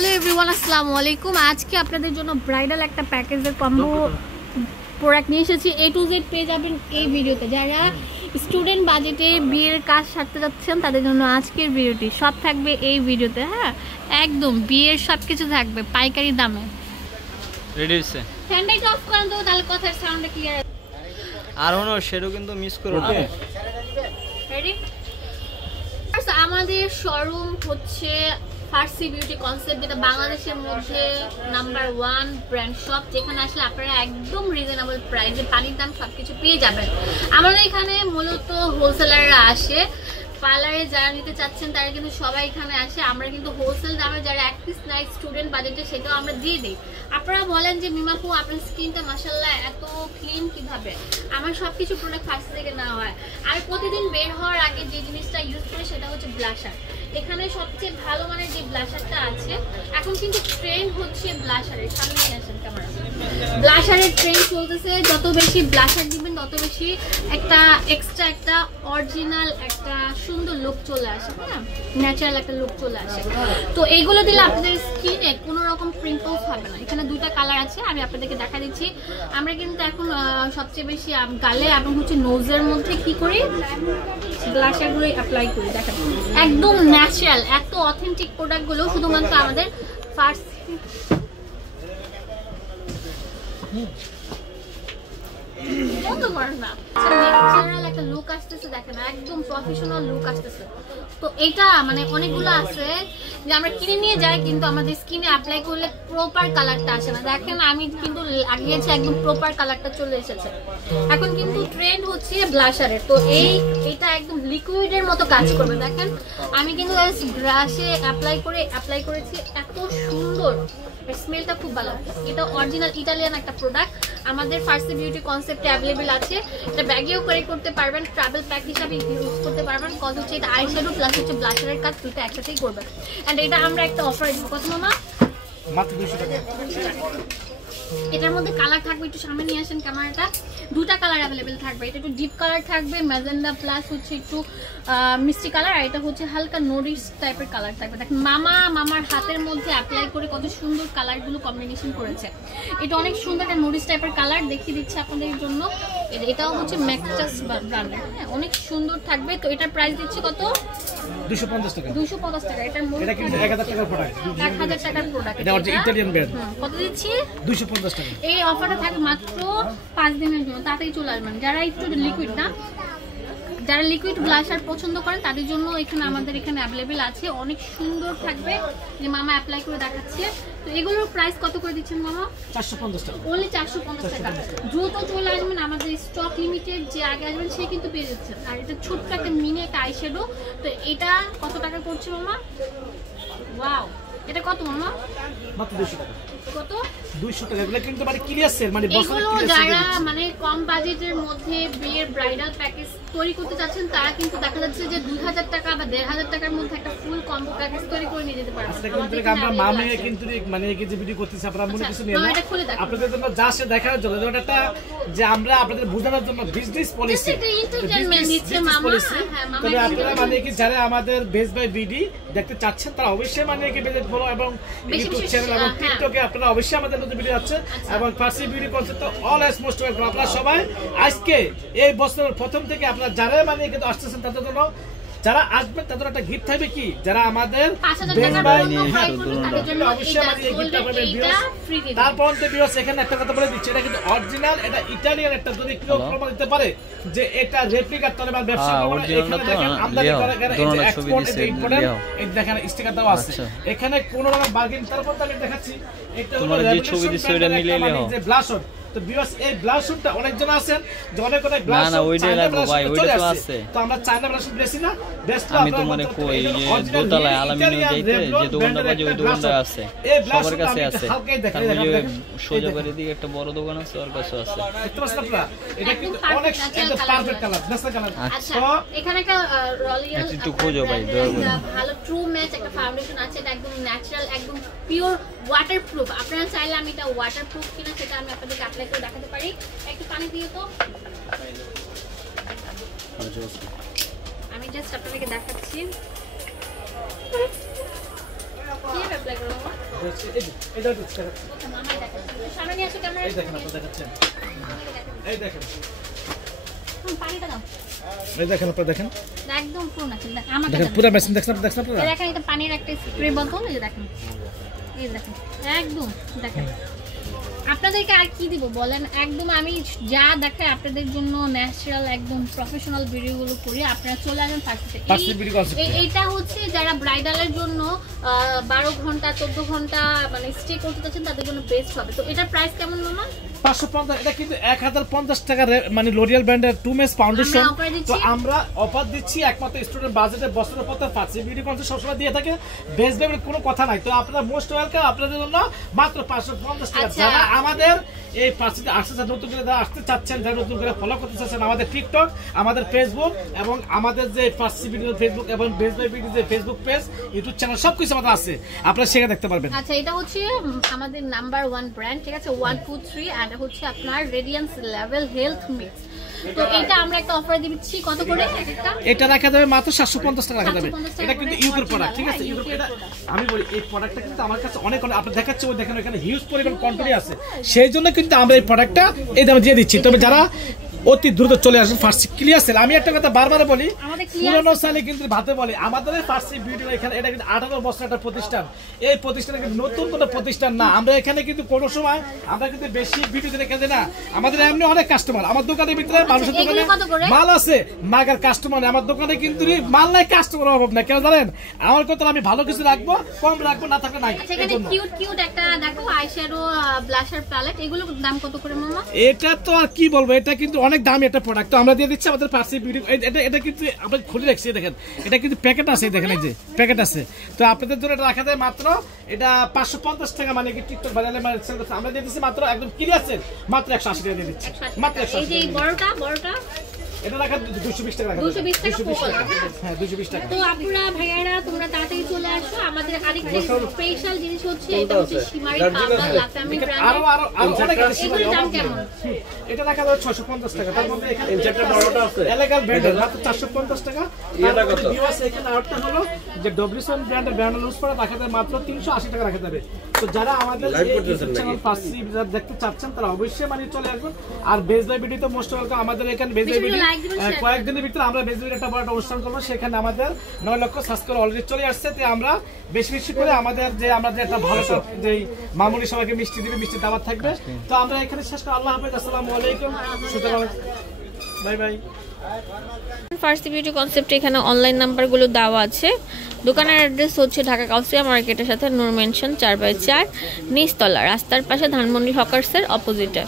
Hello everyone, আসসালামু আলাইকুম। আজকে আপনাদের জন্য ব্রাইডাল একটা প্যাকেজের কম্বো প্রোডাক্ট নিয়ে এসেছি। A to Z পেয়ে যাবেন এই ভিডিওতে। যারা স্টুডেন্ট বাজেটে বিয়ের কাজ সারতে যাচ্ছেন তাদের জন্য আজকের ভিডিওটি। সব থাকবে এই ভিডিওতে। হ্যাঁ, একদম বিয়ের সব কিছু থাকবে পাইকারি দামে। রেডি হইছে? ফ্যানটা অফ করেন তো, তাহলে কথার সাউন্ডটা ক্লিয়ার। আর হনো সেটাও কিন্তু মিস করো না। রেডি? আমাদের শোরুম হচ্ছে ফার্সি বিউটি কনসেপ্ট, যেটা বাংলাদেশের মধ্যে নাম্বার 1 ব্র্যান্ড শপ, যেখানে আসলে আপনারা একদম রিজনেবল প্রাইসে পানির দাম সবকিছু পেয়ে যাবেন। আমাদের এখানে মূলত হোলসেলাররা আসে। পার্লারে যারা নিতে চাচ্ছেন তারা কিন্তু সবাই এখানে আসে। আমরা কিন্তু হোলসেল দামে যারা এক পিস নাইট স্টুডেন্ট বাজেটে সেটাও আমরা দিয়ে দিই। আপনারা বলেন যে মিমাপু আপনার স্কিনটা মাশাআল্লাহ এত ক্লিন কিভাবে? আমার সবকিছু প্রোডাক্ট ফার্স্ট থেকে নেওয়া হয়। আর প্রতিদিন বের হওয়ার আগে যে জিনিসটা ইউজ করি সেটা হচ্ছে ব্লাশার। এখানে সবচেয়ে ভালো মানের যে ব্লাশারটা আছে, এখন কিন্তু ট্রেন্ড হচ্ছে ব্লাশারের। সামনে নিয়ে আসেন ক্যামেরা। ব্লাশারের ট্রেন্ড চলতেছে, যত বেশি ব্লাশার দিবেন তত বেশি একটা এক্সট্রা একটা অরিজিনাল একটা সুন্দর লুক চলে আসে, হ্যাঁ, ন্যাচারাল একটা লুক চলে আসে। তো এইগুলো দিলে আপনাদের স্কিনে কোনো রকম পিম্পলস হবে না। এখানে দুইটা কালার আছে, আমি আপনাদেরকে দেখা দিচ্ছি। আমরা কিন্তু এখন সবচেয়ে বেশি গালে এবং হচ্ছে নোজের মধ্যে কি করি, ব্লাশারগুলো অ্যাপ্লাই করি। দেখেন একদম ন্যাচারাল, এত অথেন্টিক প্রোডাক্টগুলো শুধুমাত্র আমাদের ফার্স্ট একটা লুক আসতেছে। দেখেন একদম প্রফেশনাল লুক আসতেছে। তো এটা মানে অনেকগুলো আছে যে আমরা কিনে নিয়ে যাই, কিন্তু আমাদের স্কিনে অ্যাপ্লাই করলে প্রপার কালারটা আসে না। দেখেন আমি কিন্তু লাগিয়েছি, একদম প্রপার কালারটা চলে এসেছে। এখন কিন্তু ট্রেন্ড হচ্ছে ব্লাশারের। তো এইটা একদম লিকুইডের মতো কাজ করবে। দেখেন আমি কিন্তু ব্রাশে অ্যাপ্লাই করেছি, এত সুন্দর, স্মেলটা খুব ভালো। এটা অরিজিনাল ইটালিয়ান একটা প্রোডাক্ট, আমাদের ফার্সি বিউটি কনসেপ্টে অ্যাভেলেবেল আছে। এটা ব্যাগেও ক্যারি করতে পারবেন, ট্রাভেল প্যাক হিসাবে ইউজ করতে পারবেন। কজ হচ্ছে এটা আইশ্যাডো প্লাস হচ্ছে ব্লাশারের কাজ, দুটো একসাথেই করবে। এন্ড এটা আমরা একটা অফার দিব। কত মামা? মাত্র 200 টাকা। এটার মধ্যে কালার থাকবে, একটু সামনে নিয়ে আসেন ক্যামেরাটা। দুটা কালার অ্যাভেলেবেল থাকবে। এটা একটু ডিপ কালার থাকবে ম্যাজেন্ডা প্লাস হচ্ছে একটু মিষ্টি কালার, আর এটা হচ্ছে হালকা নোরিশ টাইপের কালার থাকবে। দেখেন মামার হাতের মধ্যে অ্যাপ্লাই করে কত সুন্দর কালারগুলো কম্বিনেশন করেছে। এটা অনেক সুন্দর একটা নোরিশ টাইপের কালার, দেখিয়ে দিচ্ছি আপনাদের জন্য। এটাও হচ্ছে ম্যাক্টাস ব্র্যান্ডের, হ্যাঁ, অনেক সুন্দর থাকবে। তো এটার প্রাইস দিচ্ছি কত? 250 টাকা। 250 টাকা। এটার মধ্যে এটা কিন্তু 1000 টাকার প্রোডাক্ট, 1000 টাকার প্রোডাক্ট। এটা হচ্ছে ইতালিয়ান ব্র্যান্ড। কত দিচ্ছি? 250 টাকা। এই অফারটা থাকে মাত্র 5 দিনের জন্য, তাড়াতাড়ি চলে আসবেন। যারা একটু লিকুইড না, যারা লিকুইড ব্লাশার পছন্দ করেন তাদের জন্য এখানে আমাদের এখানে অ্যাভেলেবেল আছে। অনেক সুন্দর থাকবে, যে মামা অ্যাপ্লাই করে দেখাচ্ছে। তো এগুলোর প্রাইস কত করে দিচ্ছেন মামা? 450 টাকা। ওনলি 450 টাকা। দ্রুত চলে আসবেন, আমাদের স্টক লিমিটেড, যে আগে আসবেন সে কিন্তু পেয়ে যাচ্ছেন। আর এটা ছোট্ট একটা মিনি একটা আইশ্যাডো। তো এটা কত টাকা করছে মামা? ওয়াও, এটা কত মামা? মাত্র 200 টাকা। কত? 200 টাকা। এগুলো কিন্তু মানে ক্লিয়ার সেল, মানে বছরে যারা মানে কম বাজেটের মধ্যে বিয়ের ব্রাইডাল প্যাকেজ তৈরি করতে চাচ্ছেন তারা কিন্তু দেখা যাচ্ছে যে 2000 টাকা বা 1500 টাকার মধ্যে একটা ফুল কম্বো প্যাকেজ তৈরি করে নিয়ে যেতে পারবেন। আচ্ছা, কিন্তু আমরা মামে কিন্তু মানে এই যে ভিডিও করতেছি, আপনারা মনে কিছু নিয়ে না, আপনাদের জন্য জাস্ট দেখার জন্য, যেটা যে আমরা আপনাদের বোঝানোর জন্য বিজনেস পলিসি, এন্টারটেইনমেন্ট দিচ্ছে মামা। হ্যাঁ, মামা। তবে আপনারা মানে কি যারা আমাদের বেস বাই বিডি দেখতে চাচ্ছেন তারা অবশ্যই মানে কি পেজ ফলো এবং ইউটিউব চ্যানেল এবং টিকটকে আপনারা অবশ্যই আমাদের নতুন ভিডিও আছে। এবং Farsi beauty concept always most welcome. আপনারা সবাই আজকে এই বছরের প্রথম থেকে আপনারা যারা মানে কিন্তু আসতেছেন তাদের জন্য, যারা আসবেন তাদের একটা গিফট থাকবে। কি যারা আমাদের তারপর এখানে একটা কথা বলে দিচ্ছি, এটা কিন্তু অরিজিনাল, এটা ইটালিয়ান একটা, যদি কেউ প্রমাণ দিতে পারে যে এটা রেপ্লিকা তাহলে ব্যবসা করবে। এখানে দেখেন আমদানি করে এক্সপোর্ট, এটা ইম্পোর্টেন্ট, এই দেখেন স্টিকার দেওয়া আছে। এখানে কোন রকম বার্গেন, তারপর আমি দেখাচ্ছি এটা হলো যে ছবি দিছে ওটা মিলিয়ে নাও, যে ব্লাশর। তো ভিউয়ার্স এই ব্লাউজটা অনেকজন আছেন যে অনেক ব্লাউজ, না ওইটাই লাগবে ভাই, ওইটা তো আছে। তো আমরা চায়না ব্লাউজ বেশি না, বেস্ট আমি তো মানে কই যে দোতলায় আলুমিনিয়াম যাইতে যে দোকানটা বাজে ওই দোকানটা আছে, সবার কাছে আছে। আমি যে সোজা করে দিকে একটা বড় দোকান আছে, ওর কাছে আছে। দেখতে পাচ্ছেন আপনারা, এটা কিন্তু অনেক একদম পারফেক্ট কালার, বেস্ট কালার। আচ্ছা, এখানে একটা রয়্যাল একটু খোঁজো ভাই, ভালো ট্রু ম্যাচ একটা ফাউন্ডেশন আছে। এটা একদম ন্যাচারাল, একদম পিওর ওয়াটারপ্রুফ। আপনারা চাইলে আমি এটা ওয়াটারপ্রুফ কিনা সেটা আমি আপনাদেরকে অ্যাপ্লাই করে দেখাতে পারি। একটু পানি দিয়ে তো, আমি জাস্ট আপনাদেরকে দেখাচ্ছি। কি অ্যাপ্লাই করব এটা দিচ্ছি ওকে মামাই দেখেন সামনে নিয়ে আসো ক্যামেরা এই দেখেন আপনারা দেখাচ্ছেন এই দেখেন পানিটা দাও এই দেখেন আপনারা দেখেন একদম পুরো না আমাকে দেখেন পুরো মেশিন দেখছেন আপনারা এই দেখেন এটা পানির একটা স্প্রে বোতল এই দেখেন একদম দেখেন আপনাদেরকে আর কি দিব বলেন একদম আমি যা দেখাই আপনাদের জন্য ন্যাচারাল একদম প্রফেশনাল ভিডিওগুলো করি আপনারা চলে আসেন এইটা হচ্ছে যারা ব্রাইডালের জন্য 12 ঘন্টা 14 ঘন্টা মানে স্টে করতে চাচ্ছেন তাদের জন্য বেস্ট হবে তো এটার প্রাইস কেমন মামা 550 এটা কিন্তু 1050 টাকা মানে লরিয়াল ব্র্যান্ডের 2 মেস ফাউন্ডেশন তো আমরা অফার দিচ্ছি একমাত্র স্টুডেন্ট বাজেটে বছরের পর ফার্সি বিউটি কনসেপ্ট সবসময় দিয়ে থাকে বেস্ট বেবের কোনো কথা নাই তো আপনারা মোস্ট ওয়েলকাম আপনাদের জন্য মাত্র 550 টাকা যারা আমাদের এই ফার্সিতে আসতে নতুন করে আসতে চাচ্ছেন যারা নতুন করে ফলো করতে চাচ্ছেন আমাদের টিকটক আমাদের ফেসবুক এবং আমাদের যে ফার্সি ভিডিও ফেসবুক এবং বেস্ট বেব ভিডিও যে ফেসবুক পেজ ইউটিউব চ্যানেল সবকিছু আমাদের আছে আপনারা সেখানে দেখতে পারবেন আচ্ছা এটা হচ্ছে আমাদের নাম্বার 1 ব্র্যান্ড ঠিক আছে 1 2 3 আর হচ্ছে আপনার রেডিয়েন্স লেভেল হেলথ মিক্স তো এটা আমরা একটা অফার দিচ্ছি কত করে একটা এটা রাখা যাবে মাত্র 750 টাকা রাখা যাবে এটা কিন্তু ইউকের প্রোডাক্ট ঠিক আছে ইউকের এটা আমি বলি এই প্রোডাক্টটা কিন্তু আমার কাছে অনেক আপনি দেখাচ্ছি ওই দেখেন এখানে হিউজ পরিমাণ কোয়ান্টিটি আছে সেই জন্য কিন্তু আমরা এই প্রোডাক্টটা এই দামে দিয়ে দিচ্ছি তবে যারা অতি দ্রুত চলে আসেন ফার্সি ক্লিয়ার সেল আমি একটা কথা বারবার বলি পুরনো সালে কিন্তু ভাতে বলি আমাদের ফার্সি ভিডিও এখানে এটা কিন্তু 18 বছর একটা প্রতিষ্ঠান এই প্রতিষ্ঠান কিন্তু নতুন কোনো প্রতিষ্ঠান না আমরা এখানে কিন্তু কোনো সময় আমরা কিন্তু বেশি ভিডিও দিতে কাজে না আমাদের এমনি অনেক কাস্টমার আমার দোকানের ভিতরে মানুষের দোকানে মাল আছে মাগার কাস্টমার আমার দোকানে কিন্তু মাল নাই কাস্টমার অভাব না কেন জানেন আমার কথা আমি ভালো কিছু রাখবো কম রাখবো না থাকলে নাই এখানে কিউট কিউট একটা দেখো আইশ্যাডো ব্লাশার প্যালেট এগুলোর দাম কত করে মামা এটা তো আর কি বলবো এটা কিন্তু অনেক দামি একটা প্রোডাক্ট তো আমরা দিয়ে দিচ্ছি আমাদের ফার্সি ভিডিও এটা কিন্তু আমরা খুলে রাখছি দেখেন এটা কিন্তু প্যাকেট আছে দেখেন এই যে প্যাকেট আছে তো আপনাদের জন্য এটা রাখা যায় মাত্র এটা 550 টাকা মানে কি টিকটক বাজারে আমরা দিয়ে দিচ্ছি মাত্র একদম ক্লিয়ার সেল মাত্র 180 টাকা দিয়ে দিচ্ছি মাত্র 180 এই যে বড়টা এটা রাখা 220 টাকা রাখা 220 টাকা পোকল হ্যাঁ 220 টাকা তো আপনারা ভাইয়ারা তোমরা তাড়াতাড়ি চলে আসো আমাদের আরেকটা স্পেশাল জিনিস হচ্ছে এটা হচ্ছে সীমারি কাবা লাফামি ব্র্যান্ড আরো অনেক আছে এগুলোর দাম কেমন এটা রাখা যাবে 650 টাকা তার মধ্যে এখানে ইনজেক্টর বড়টা আছে এলেগাল ব্র্যান্ডের মাত্র 450 টাকা এটা কত ভিউয়ার্স এখানে আউটটা হলো যে ডব্লিউসন ব্র্যান্ডের ব্র্যান্ড লুজ করে রাখা যায় মাত্র 380 টাকা রাখা যাবে তো যারা আমাদের চ্যানেল ফার্সি দেখতে চাচ্ছেন তারা অবশ্যই মানে চলে আসবেন আর বেজ লাইভ ভিডিও তো মোস্ট ওয়েলকাম আমাদের এখানে বেজ লাইভ ভিডিও কয়েকদিনের ভিতরে আমরা বেজ লাইভ একটা বড় অনুষ্ঠান করব সেখানে আমাদের 9 লক্ষ সাবস্ক্রাইবার অলরেডি চলে আসছে তো আমরা বেশি বেশি করে আমাদের যে আমরা যে একটা ভালো যে মামুনি সবাইকে মিষ্টি দিবে মিষ্টি দাওয়াত থাকবে তো আমরা এখানে শেষ করি আল্লাহ হাফেজ আসসালামু আলাইকুম বাই বাই ফার্সি বিউটি কনসেপ্ট এখানে অনলাইন নাম্বারগুলো দেওয়া আছে দোকানের অ্যাড্রেস হচ্ছে ঢাকা কাউসিয়া মার্কেটের সাথে নূর মেনশন 4/4 নিচতলা রাস্তার পাশে ধানমন্ডি হকার্সের অপোজিটে